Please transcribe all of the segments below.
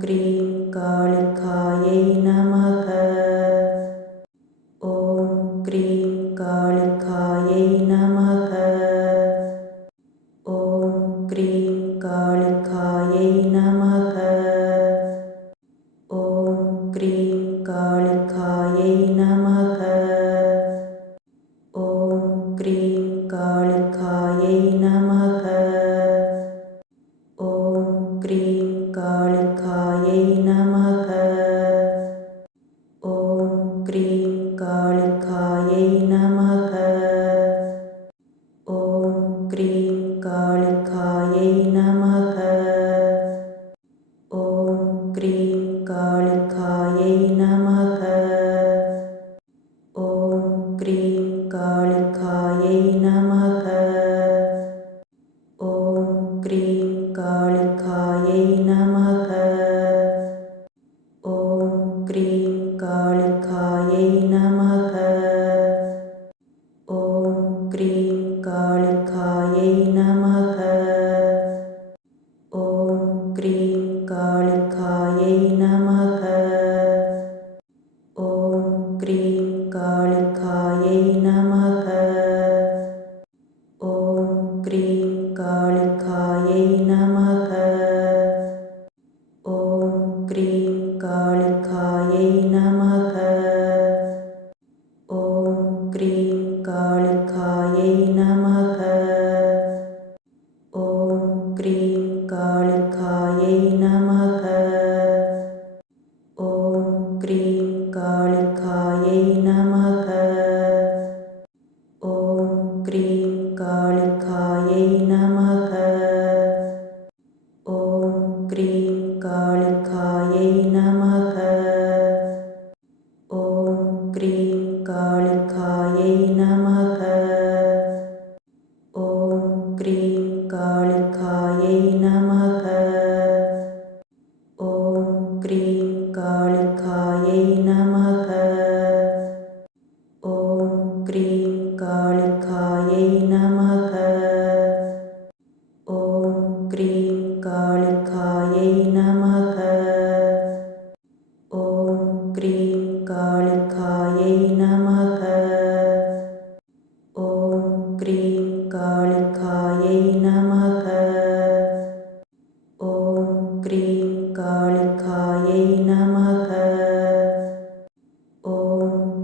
Cream காளிகாயை நமக. ஓம் cream காளிகாயை நமக. ஓம் cream காளிகாயை நமக. ஓம் க்ரீம் காளிகா காளிக்காயை நம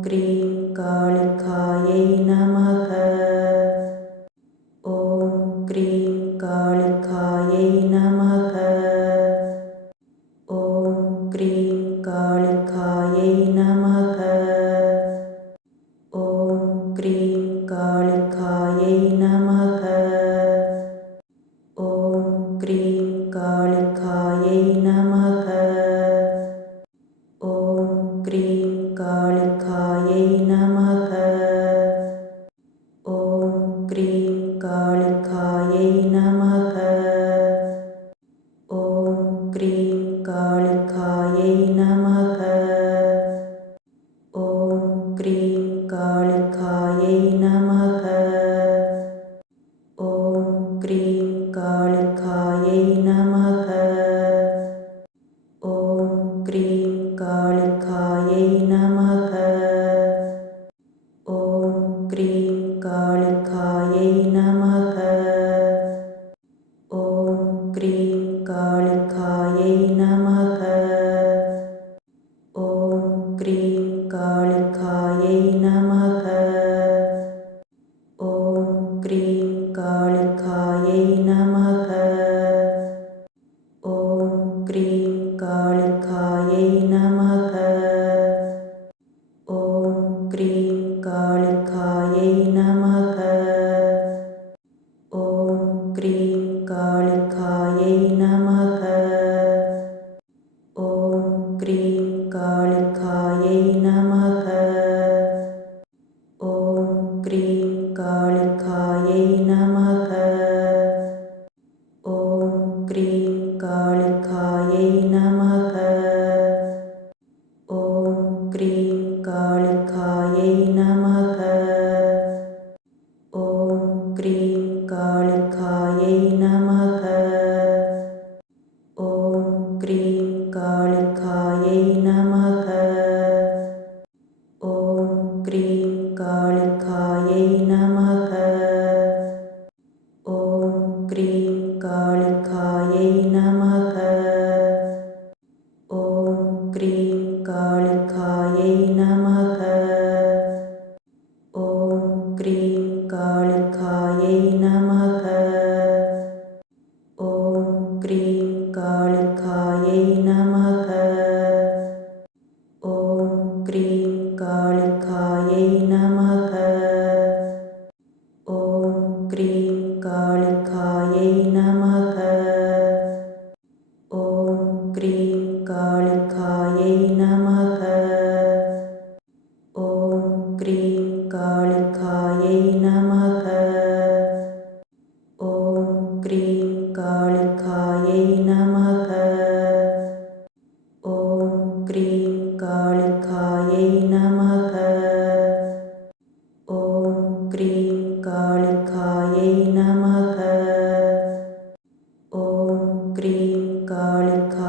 க்ரீம் காளிகாயை நமக. ஓம் க்ரீம் காளிகாயை நமக. ஓம் க்ரீம் காளிகாயை நமக. ஓம் க்ரீம் காளிகாயை நமக. ஓம் கிரீம் காளிகாயை நமக. ஓம் கிரீம் காளிகாயை நமக. ஓம் கிரீம் காளிகாயை நமக. ஓம் கிரீம் காளி ग्रीन काली खा க்ரீம் காளிகா ह्रीं कालिकायै नमः ॐ ह्रीं कालिकायै नमः ॐ ह्रीं कालिकायै नमः ॐ ह्रीं कालिका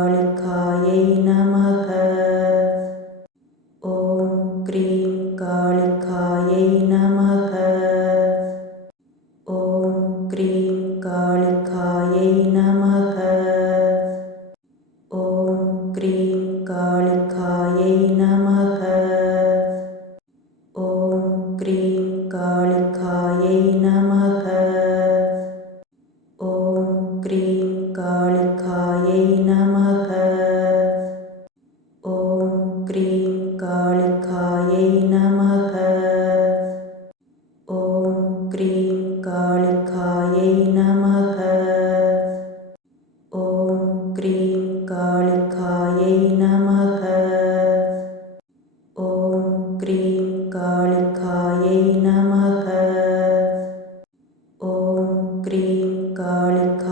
காளிக்கா ह्रीं कालिकायै नमः ॐ क्रीं कालिकायै नमः ॐ क्रीं कालिकायै नमः ॐ क्रीं कालिका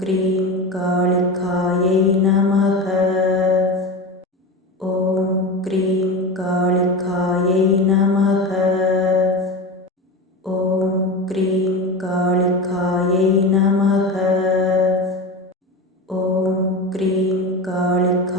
क्रीं कालिकायै नमः। ॐ क्रीं कालिकायै नमः। ॐ क्रीं कालिकायै नमः। ॐ क्रीं कालिका